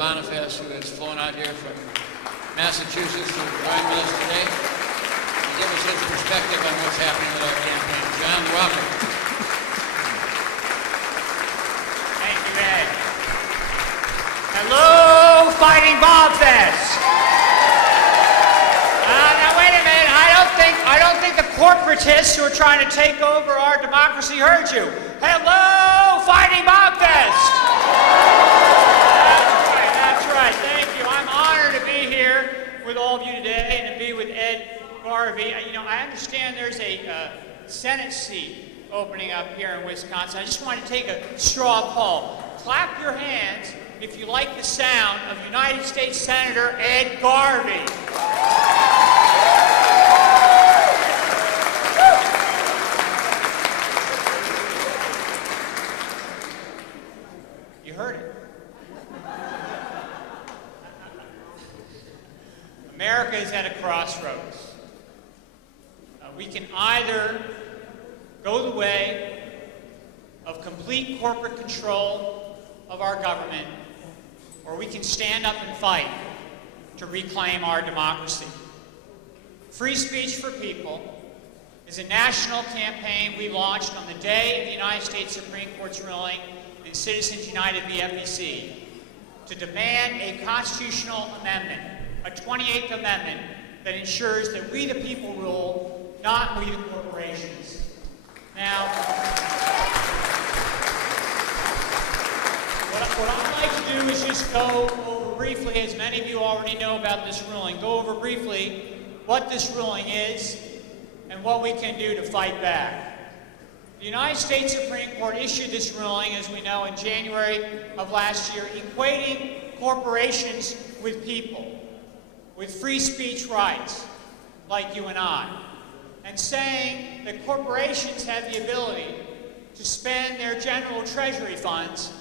Boniface, who has flown out here from Massachusetts to join with us today and give us his perspective on what's happening with our campaign. John, welcome. Thank you, Ed. Hello, Fighting Bobfest. Now wait a minute. I don't think the corporatists who are trying to take over our democracy heard you. Hello, Fighting Bobfest. That's right. Thank you. I'm honored to be here with all of you today and to be with Ed Garvey. You know, I understand there's a Senate seat opening up here in Wisconsin. I just want to take a straw poll. Clap your hands if you like the sound of United States Senator Ed Garvey. You heard it. America is at a crossroads. We can either go the way of complete corporate control of our government, or we can stand up and fight to reclaim our democracy. Free Speech for People is a national campaign we launched on the day of the United States Supreme Court's ruling in Citizens United v. FEC to demand a constitutional amendment, a 28th Amendment, that ensures that we the people rule, not we the corporations. Now, what I'd like to do is just go over briefly, as many of you already know about this ruling, go over briefly what this ruling is and what we can do to fight back. The United States Supreme Court issued this ruling, as we know, in January of last year, equating corporations with people, with free speech rights, like you and I, and saying that corporations have the ability to spend their general treasury funds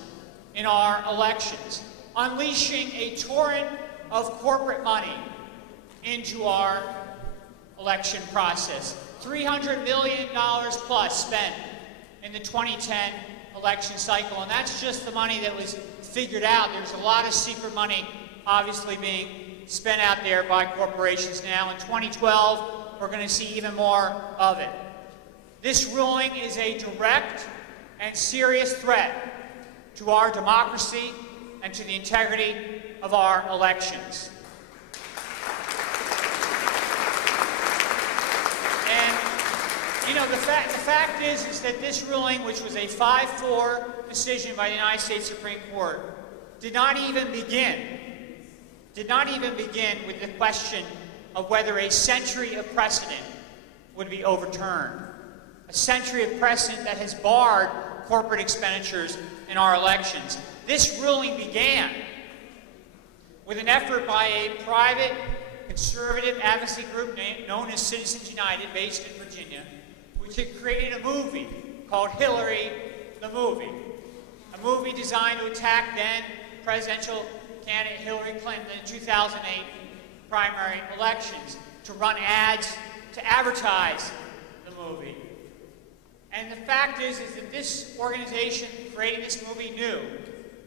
in our elections, unleashing a torrent of corporate money into our election process. $300 million plus spent in the 2010 election cycle, and that's just the money that was figured out. There's a lot of secret money obviously being spent out there by corporations now. In 2012, we're going to see even more of it. This ruling is a direct and serious threat to our democracy and to the integrity of our elections. And, you know, the fact is that this ruling, which was a 5-4 decision by the United States Supreme Court, did not even begin with the question of whether a century of precedent would be overturned. A century of precedent that has barred corporate expenditures in our elections. This ruling began with an effort by a private conservative advocacy group known as Citizens United, based in Virginia, which had created a movie called Hillary the Movie. A movie designed to attack then presidential candidate Hillary Clinton in the 2008 primary elections, to run ads, to advertise the movie. And the fact is that this organization creating this movie knew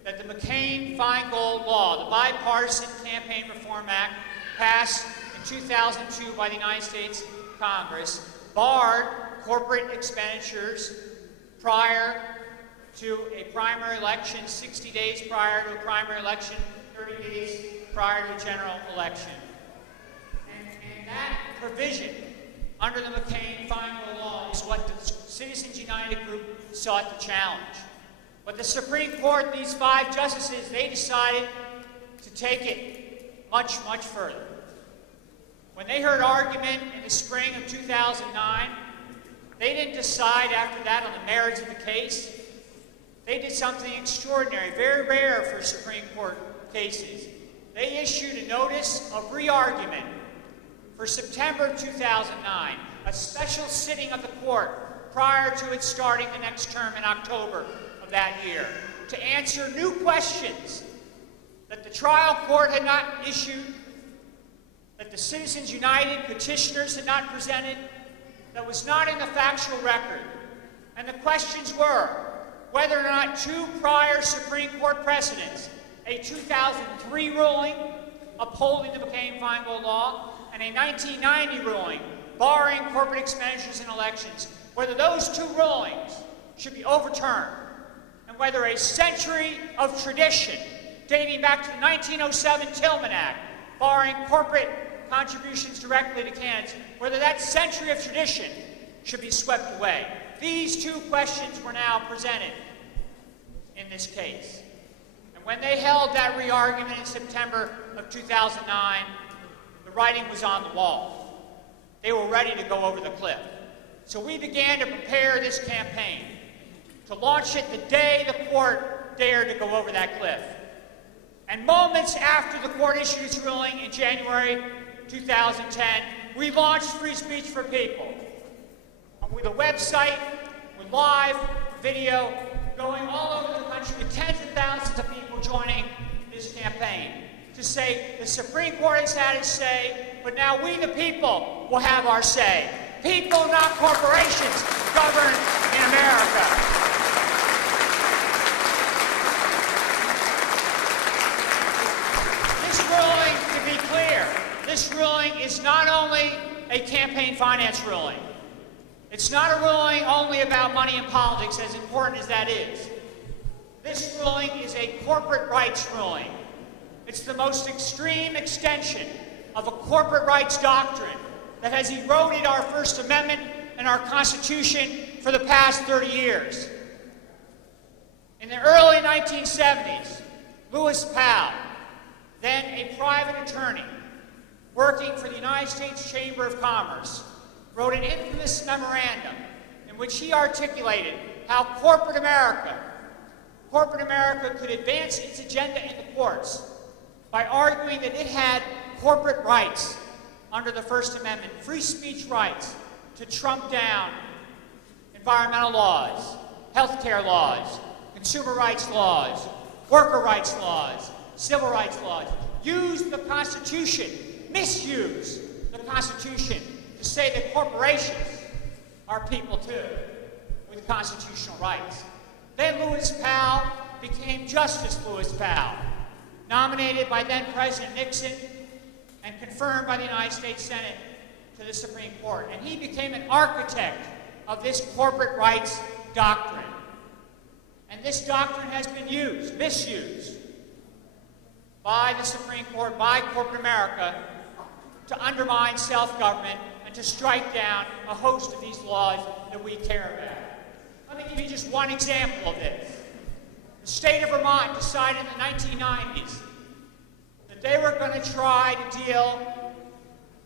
that the McCain-Feingold law, the Bipartisan Campaign Reform Act, passed in 2002 by the United States Congress, barred corporate expenditures prior to a primary election, 60 days prior to a primary election, 30 days prior to a general election. And that provision under the McCain-Feingold law is what the Citizens United group sought to challenge. But the Supreme Court, these 5 justices, they decided to take it much, much further. When they heard argument in the spring of 2009, they didn't decide after that on the merits of the case. They did something extraordinary, very rare for Supreme Court cases. They issued a notice of re-argument for September 2009, a special sitting of the court prior to it starting the next term in October of that year, to answer new questions that the trial court had not issued, that the Citizens United petitioners had not presented, that was not in the factual record. And the questions were whether or not 2 prior Supreme Court precedents, a 2003 ruling upholding the McCain-Feingold law, and a 1990 ruling barring corporate expenditures in elections, whether those two rulings should be overturned, and whether a century of tradition dating back to the 1907 Tillman Act, barring corporate contributions directly to candidates, whether that century of tradition should be swept away. These two questions were now presented in this case. And when they held that re-argument in September of 2009, the writing was on the wall. They were ready to go over the cliff. So we began to prepare this campaign to launch it the day the court dared to go over that cliff. And moments after the court issued its ruling in January 2010, we launched Free Speech for People with a website, with live video, going all over the country with tens of thousands of people joining this campaign to say the Supreme Court has had its say, but now we the people will have our say. People, not corporations, govern in America. This ruling, to be clear, this ruling is not only a campaign finance ruling. It's not a ruling only about money and politics, as important as that is. This ruling is a corporate rights ruling. It's the most extreme extension of a corporate rights doctrine that has eroded our First Amendment and our Constitution for the past 30 years. In the early 1970s, Lewis Powell, then a private attorney working for the United States Chamber of Commerce, wrote an infamous memorandum in which he articulated how corporate America could advance its agenda in the courts by arguing that it had corporate rights under the First Amendment, free speech rights to trump down environmental laws, healthcare laws, consumer rights laws, worker rights laws, civil rights laws, use the Constitution, misuse the Constitution to say that corporations are people too, with constitutional rights. Then Lewis Powell became Justice Lewis Powell, nominated by then President Nixon and confirmed by the United States Senate to the Supreme Court. And he became an architect of this corporate rights doctrine. And this doctrine has been misused by the Supreme Court, by corporate America, to undermine self-government and to strike down a host of these laws that we care about. Let me give you just one example of this. The state of Vermont decided in the 1990s that they were going to try to deal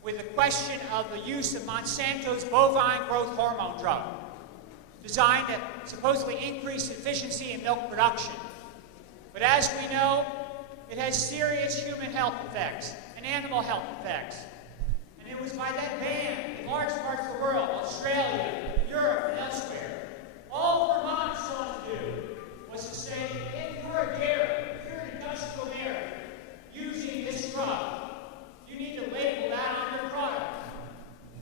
with the question of the use of Monsanto's bovine growth hormone drug, designed to supposedly increase efficiency in milk production. But as we know, it has serious human health effects and animal health effects. And it was by that ban in large parts of the world, Australia, Europe, and elsewhere, all Vermont sought to do was to say, if you're a dairy, if you're an industrial dairy, using this drug, you need to label that on your product.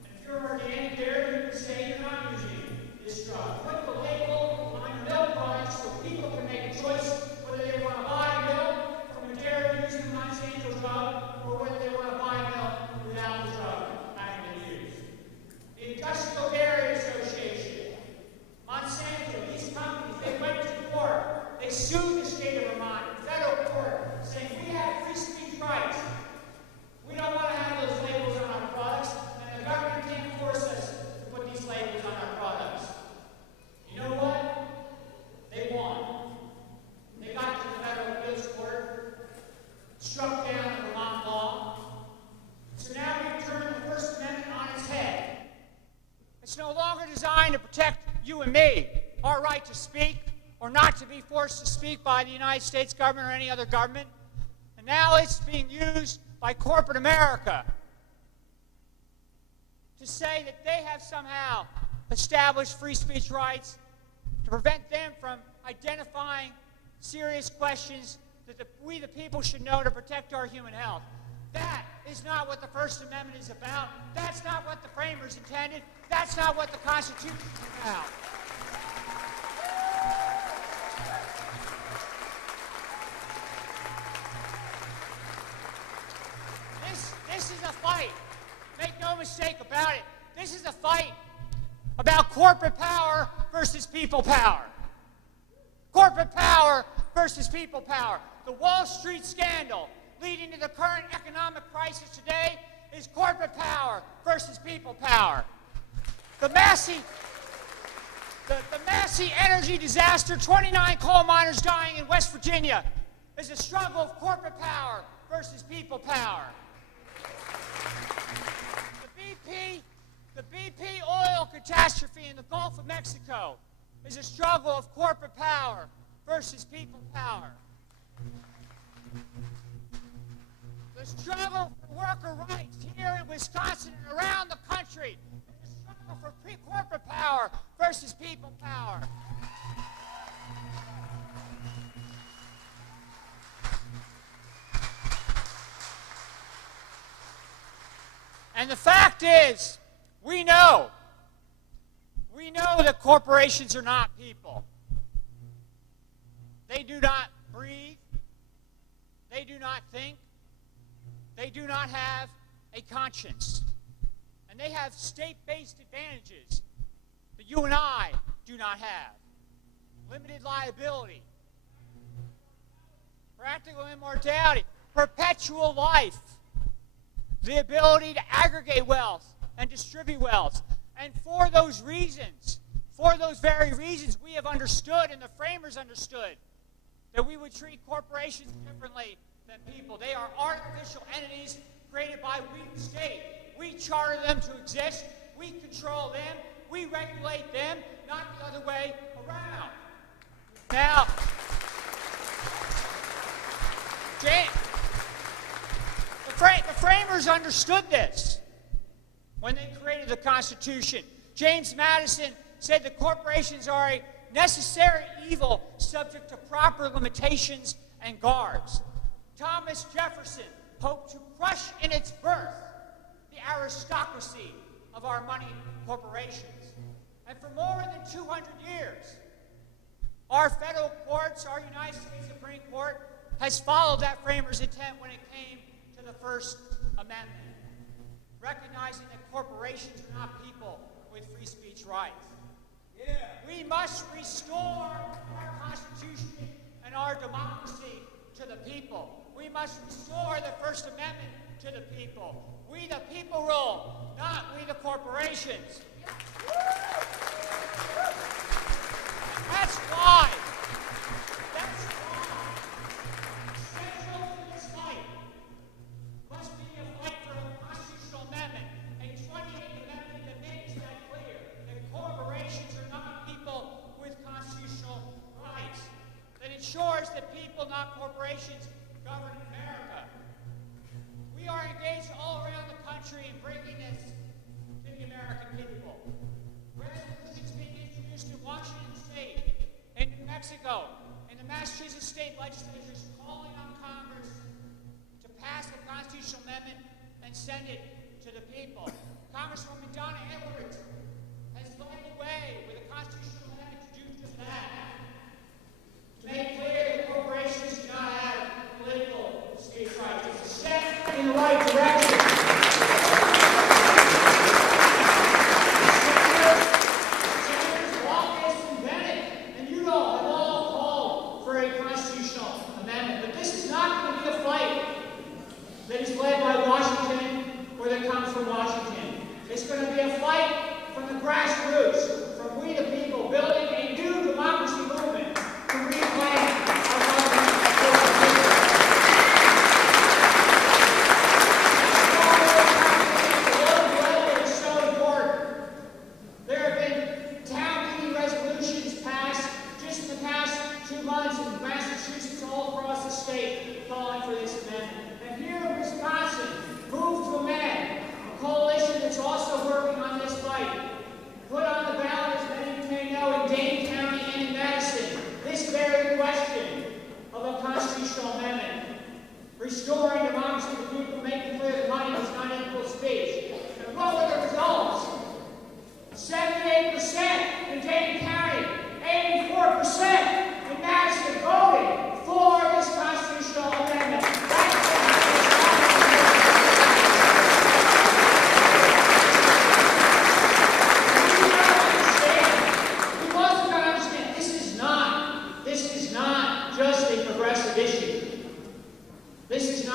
And if you're an organic dairy, you can say you're not using this drug. Put the label on your milk products so people can make a choice whether they want to buy milk from a dairy using the Monsanto drug or whether they want to buy milk without the drug having been used. The Industrial Dairy Association, Monsanto, these companies, they went to court. They sued the state of Vermont in federal court, saying we have free speech rights. We don't want to have those labels on our products, and the government can't force us to put these labels on our products. You know what? They won. They got to the federal appeals court, struck down the Vermont law. So now we've turned the First Amendment on its head. It's no longer designed to protect you and me, our right to speak, or not to be forced to speak by the United States government or any other government. And now it's being used by corporate America to say that they have somehow established free speech rights to prevent them from identifying serious questions that we the people should know to protect our human health. That is not what the First Amendment is about. That's not what the framers intended. That's not what the Constitution is about. fight. Make no mistake about it. This is a fight about corporate power versus people power. Corporate power versus people power. The Wall Street scandal leading to the current economic crisis today is corporate power versus people power. The Massey energy disaster, 29 coal miners dying in West Virginia, is a struggle of corporate power versus people power. The BP oil catastrophe in the Gulf of Mexico is a struggle of corporate power versus people power. The struggle for worker rights here in Wisconsin and around the country is a struggle for corporate power versus people power. And the fact is, we know that corporations are not people. They do not breathe. They do not think. They do not have a conscience. And they have state-based advantages that you and I do not have. Limited liability, practical immortality, perpetual life, the ability to aggregate wealth and distribute wealth. And for those reasons, for those very reasons, we have understood, and the framers understood, that we would treat corporations differently than people. They are artificial entities created by we, the state. We charter them to exist. We control them. We regulate them, not the other way around. Now, the framers understood this when they created the Constitution. James Madison said that corporations are a necessary evil subject to proper limitations and guards. Thomas Jefferson hoped to crush in its birth the aristocracy of our money corporations. And for more than 200 years, our federal courts, our United States Supreme Court, has followed that framers' intent when it came to the First Amendment, recognizing that corporations are not people with free speech rights. Yeah. We must restore our Constitution and our democracy to the people. We must restore the First Amendment to the people. We the people rule, not we the corporations. That's why. Central to this fight must be a fight for a constitutional amendment, a 28th Amendment that makes that clear, that corporations are not people with constitutional rights, that ensures that people, not corporations, govern America. We are engaged all around the country in bringing this to the American people. Resolutions being introduced in Washington State, in New Mexico, in the Massachusetts state legislatures calling on Congress to pass the constitutional amendment and send it to the people. Congresswoman Donna Edwards has led the way with a constitutional amendment to do just that. To make clear that corporations do not have political speech rights. It's a step in the right direction. Senators Wallace and Bennett and Udall have all called for a constitutional amendment. But this is not going to be a fight that is led by Washington or that comes from Washington. It's going to be a fight from the grassroots, from we the people, building a new democracy movement to reclaim our government. There have been town meeting resolutions passed just in the past 2 months in Massachusetts, all across the state, calling for this amendment. And here in Wisconsin, Move to Amend, a coalition that's also working on this fight, put on the ballot, as many of you may know, in Dane County and in Madison, this very question of a constitutional amendment, restoring democracy to people, making clear that money is not equal speech. And what were the results? 78% in Dane County, 84% in Madison voted for this constitutional amendment. That's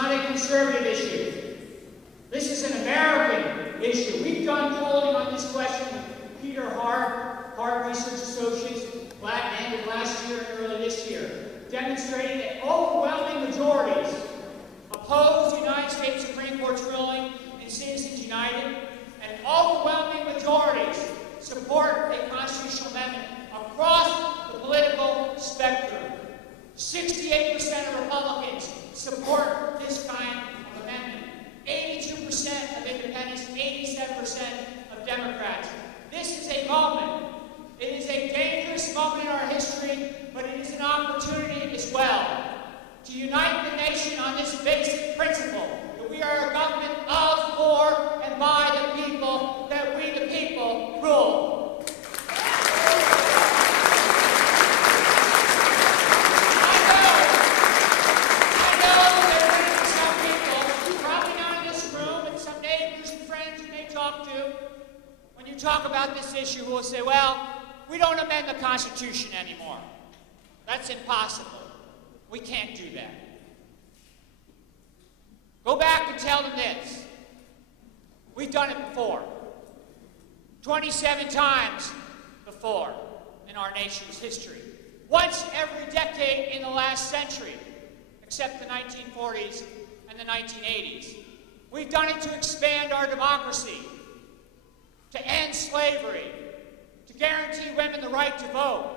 not a conservative issue. This is an American issue. We've done polling on this question with Peter Hart Research Associates, ended last year and early this year, demonstrating that overwhelming majorities oppose the United States Supreme Court's ruling in Citizens United, and overwhelming majorities support a constitutional amendment across the political spectrum. 68% of Republicans support this kind of amendment. 82% of independents, 87% of Democrats. This is a moment. It is a dangerous moment in our history, but it is an opportunity as well to unite the nation on this basic principle that we are a government of, for, and by the people, that we the people rule. I know there are going to be some people, probably not in this room, and some neighbors and friends you may talk to, when you talk about this issue, who will say, well, we don't amend the Constitution anymore. That's impossible. We can't do that. Go back and tell them this. We've done it before. 27 times before in our nation's history. Once every decade in the last century, except the 1940s and the 1980s. We've done it to expand our democracy, to end slavery, to guarantee women the right to vote,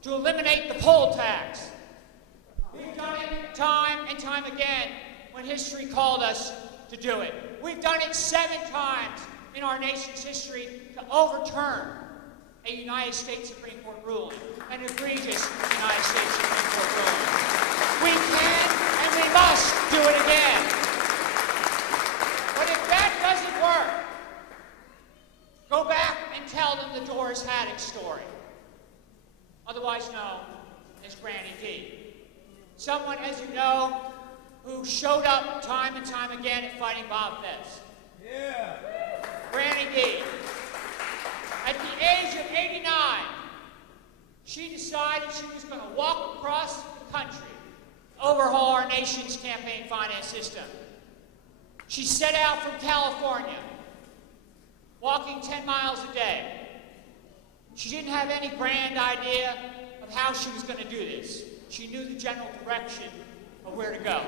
to eliminate the poll tax. We've done it time and time again when history called us to do it. We've done it 7 times in our nation's history to overturn a United States Supreme Court ruling, an egregious United States Supreme Court ruling. We can and we must do it again. But if that doesn't work, go back and tell them the Doris Haddock story, otherwise known as Granny D. Someone, as you know, who showed up time and time again at Fighting Bob Vest. Yeah. Granny D. At the age of 89, she decided she was going to walk across the country, overhaul our nation's campaign finance system. She set out from California, walking 10 miles a day. She didn't have any grand idea of how she was going to do this. She knew the general direction of where to go.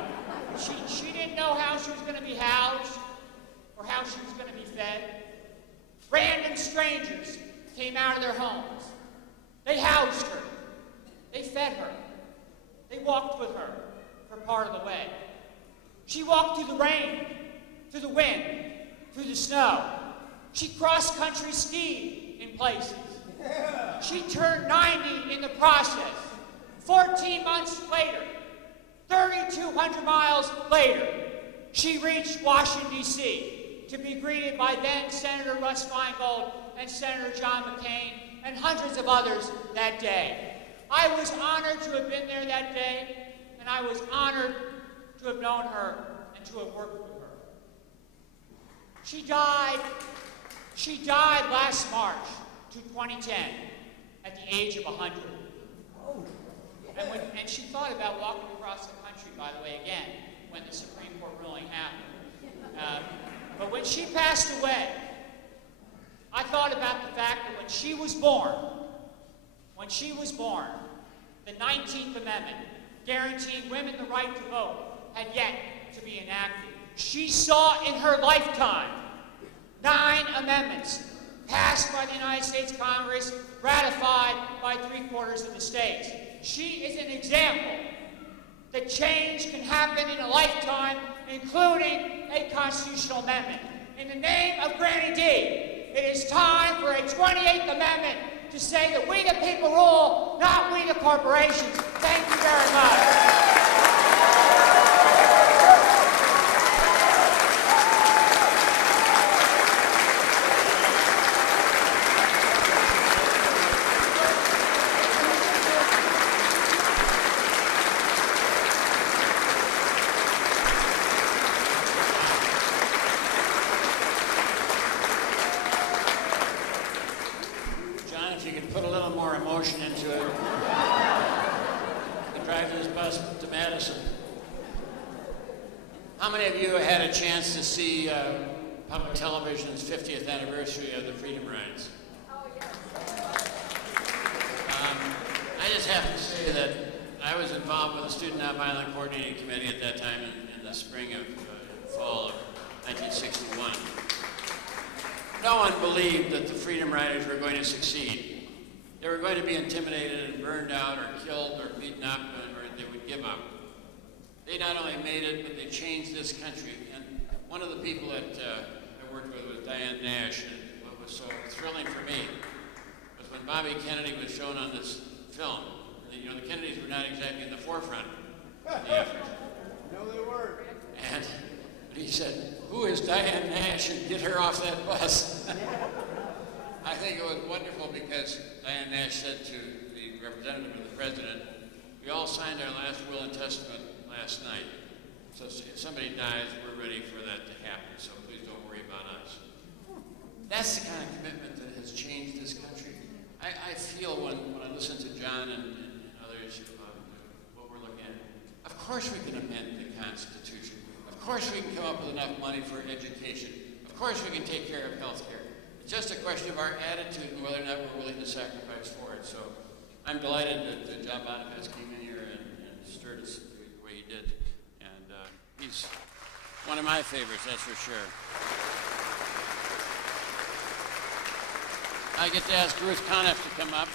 She didn't know how she was going to be housed or how she was going to be fed. Random strangers came out of their homes. They housed her. They fed her. They walked with her for part of the way. She walked through the rain, through the wind, through the snow. She cross-country skied in places. She turned 90 in the process. 14 months later, 3,200 miles later, she reached Washington, D.C. to be greeted by then Senator Russ Feingold and Senator John McCain and hundreds of others that day. I was honored to have been there that day, and I was honored to have known her and to have worked with her. She died last March to 2010 at the age of 100. And she thought about walking across the country, by the way, again, when the Supreme Court ruling happened. But when she passed away, I thought about the fact that when she was born, the 19th Amendment, guaranteeing women the right to vote, had yet to be enacted. She saw in her lifetime 9 amendments passed by the United States Congress, ratified by 3/4 of the states. She is an example that change can happen in a lifetime, including a constitutional amendment. In the name of Granny D, it is time for a 28th Amendment to say that we the people rule, not we the corporations. Thank you very much. How many of you had a chance to see public television's 50th anniversary of the Freedom Rides? I just have to say that I was involved with the Student Nonviolent Coordinating Committee at that time in the spring of fall of 1961. No one believed that the Freedom Riders were going to succeed. They were going to be intimidated and burned out or killed or beaten up, or they would give up. They not only made it, but they changed this country. And one of the people that I worked with was Diane Nash, and what was so thrilling for me was when Bobby Kennedy was shown on this film. You know, the Kennedys were not exactly in the forefront of the effort. No, they weren't. And he said, "Who is Diane Nash?" and get her off that bus. I think it was wonderful because Diane Nash said to the representative of the president, "We all signed our last will and testament last night. So if somebody dies, we're ready for that to happen. So please don't worry about us." That's the kind of commitment that has changed this country. I feel when I listen to John and others about what we're looking at. Of course we can amend the Constitution. Of course we can come up with enough money for education. Of course we can take care of health care. It's just a question of our attitude and whether or not we're willing to sacrifice for it. So I'm delighted that John Bonifaz came in here and stirred us the way he did. And he's one of my favorites, that's for sure. I get to ask Ruth Conniff to come up.